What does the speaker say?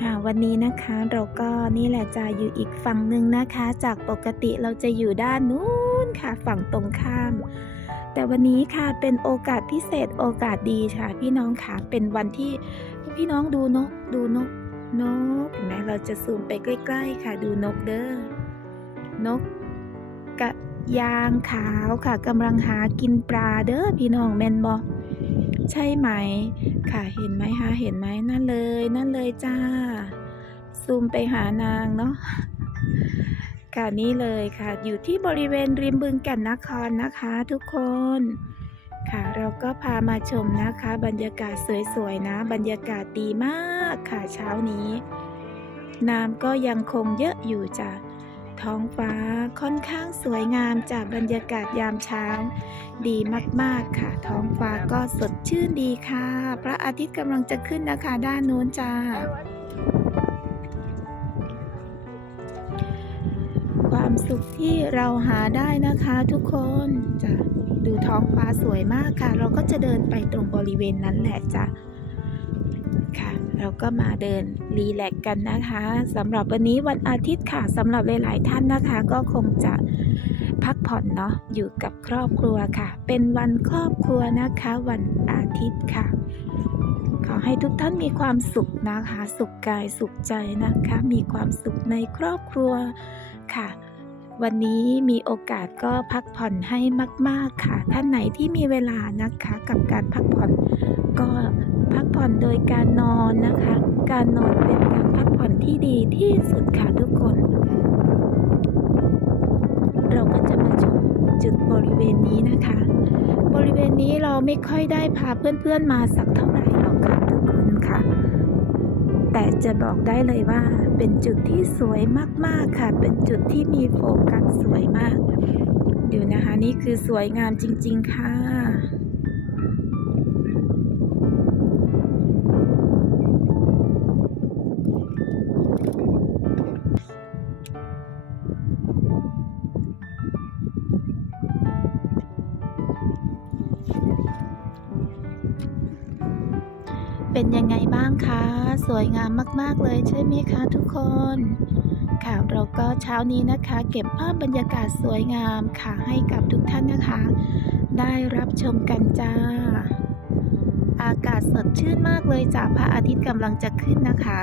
ค่ะวันนี้นะคะเราก็นี่แหละจะอยู่อีกฝั่งหนึ่งนะคะ จากปกติเราจะอยู่ด้านนู้นค่ะฝั่งตรงข้าม แต่วันนี้ค่ะเป็นโอกาสพิเศษโอกาสดีค่ะ พี่น้องค่ะเป็นวันที่พี่น้องดูนกดูนกนกเห็นไหมเราจะซูมไปใกล้ๆค่ะ ดูนกเด้อนกกระยางขาวค่ะกำลังหากินปลาเด้อพี่น้องแมนบอ ใช่ไหม ค่ะเห็นไหมคะเห็นไหมนั่นเลย นั่นเลยจ้า ซูมไปหานางเนาะค่ะนี่เลยค่ะ อยู่ที่บริเวณริมบึงแก่นนครนะคะทุกคนค่ะเราก็พามาชมนะคะ บรรยากาศสวยๆนะ บรรยากาศดีมากค่ะเช้านี้ น้ำก็ยังคงเยอะอยู่จ้ะ ท้องฟ้าค่อนข้างสวยงามจากบรรยากาศยามเช้า ดีมากๆค่ะ ท้องฟ้าก็สดชื่นดีค่ะ พระอาทิตย์กำลังจะขึ้นนะคะ ด้านโน้นจ้าความสุขที่เราหาได้นะคะทุกคนจะดูท้องฟ้าสวยมากค่ะ เราก็จะเดินไปตรงบริเวณนั้นแหละจ้ะ ค่ะ เราก็มาเดินรีแลกซ์กันนะคะสำหรับวันนี้วันอาทิตย์ค่ะสำหรับหลาย ๆ ท่านนะคะ ก็คงจะพักผ่อนเนาะอยู่กับครอบครัวค่ะ เป็นวันครอบครัวนะคะ วันอาทิตย์ค่ะ ขอให้ทุกท่านมีความสุขนะคะ สุขกายสุขใจนะคะ มีความสุขในครอบครัวค่ะ วันนี้มีโอกาสก็พักผ่อนให้มาก ๆค่ะ ท่านไหนที่มีเวลานะคะกับการพักผ่อนก็พักผ่อนโดยการนอนนะคะ การนอนเป็นการพักผ่อนที่ดีที่สุดค่ะทุกคน เราก็จะมาชมจุดบริเวณนี้นะคะ บริเวณนี้เราไม่ค่อยได้พาเพื่อนๆมาสักเท่าไหร่หรอกค่ะทุกคนค่ะ แต่จะบอกได้เลยว่าเป็นจุดที่สวยมากๆค่ะ เป็นจุดที่มีโฟกัสสวยมาก ดูนะคะ นี่คือสวยงามจริง ๆ ค่ะ เป็นยังไงบ้างคะ สวยงามมาก ๆ เลยใช่ไหมคะทุกคน ค่ะเราก็เช้านี้นะคะ เก็บภาพบรรยากาศสวยงามค่ะให้กับทุกท่านนะคะ ได้รับชมกันจ้า อากาศสดชื่นมากเลยจากพระอาทิตย์กำลังจะขึ้นนะคะ